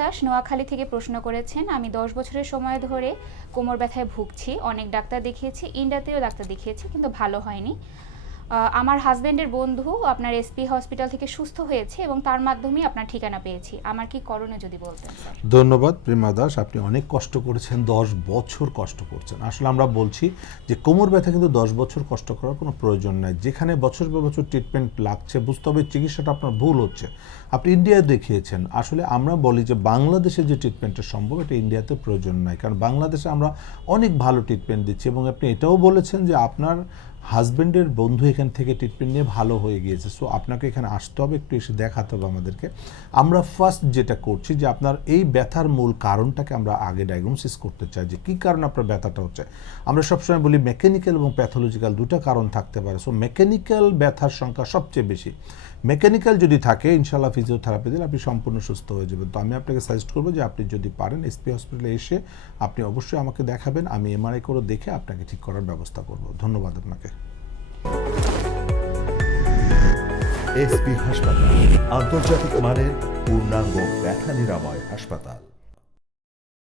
দাস নোয়াখালী থেকে প্রশ্ন করেছেন, আমি 10 বছরের সময় ধরে কোমর ব্যথায় ভুগছি, অনেক ডাক্তার দেখিয়েছি, ইন্ডিয়াতেও ডাক্তার দেখিয়েছি, কিন্তু ভালো হয়নি। আমার হাজবেন্ডের বন্ধু আপনার এসপি হসপিটাল থেকে সুস্থ হয়েছে এবং তার মাধ্যমেই আপনার ঠিকানা পেয়েছি, আমার কি করণীয় যদি বলতেন স্যার। ধন্যবাদ প্রেমা দাস, আপনি অনেক কষ্ট করেছেন, 10 বছর কষ্ট করছেন। আসলে আমরা বলছি যে কোমর ব্যথা কিন্তু 10 বছর কষ্ট করার কোনো প্রয়োজন নাই। যেখানে বছর পর বছর ট্রিটমেন্ট লাগছে, বুঝতে হবে চিকিৎসাটা আপনার ভুল হচ্ছে। আপনি ইন্ডিয়ায় দেখিয়েছেন। আসলে আমরা বলি যে বাংলাদেশে যে ট্রিটমেন্টটা সম্ভব এটা ইন্ডিয়াতে প্রয়োজন নাই, কারণ বাংলাদেশে আমরা অনেক ভালো ট্রিটমেন্ট দিচ্ছি। এবং আপনি এটাও বলেছেন যে আপনার হাজব্যান্ডের বন্ধু এখান থেকে ট্রিটমেন্ট নিয়ে ভালো হয়ে গিয়েছে, সো আপনাকে এখানে আসতে হবে, একটু এসে দেখাতে হবে আমাদেরকে। আমরা ফার্স্ট যেটা করছি যে আপনার এই ব্যথার মূল কারণটাকে আমরা আগে ডায়াগনোসিস করতে চাই, যে কী কারণে আপনার ব্যথাটা হচ্ছে। আমরা সবসময় বলি মেকানিক্যাল এবং প্যাথোলজিক্যাল দুটো কারণ থাকতে পারে। সো মেকানিক্যাল ব্যথার সংখ্যা সবচেয়ে বেশি। মেকানিক্যাল যদি থাকে ইনশাআল্লাহ ফিজিওথেরাপি দিলে আপনি সম্পূর্ণ সুস্থ হয়ে যাবেন। তো আমি আপনাকে সাজেস্ট করবো যে আপনি যদি পারেন এসপি হসপিটালে এসে আপনি অবশ্যই আমাকে দেখাবেন, আমি এমআরআই করে দেখে আপনাকে ঠিক করার ব্যবস্থা করব। ধন্যবাদ আপনাকে। এসপি হাসপাতাল, আন্তর্জাতিক মানের পূর্ণাঙ্গ ব্যথা নিরাময় হাসপাতাল।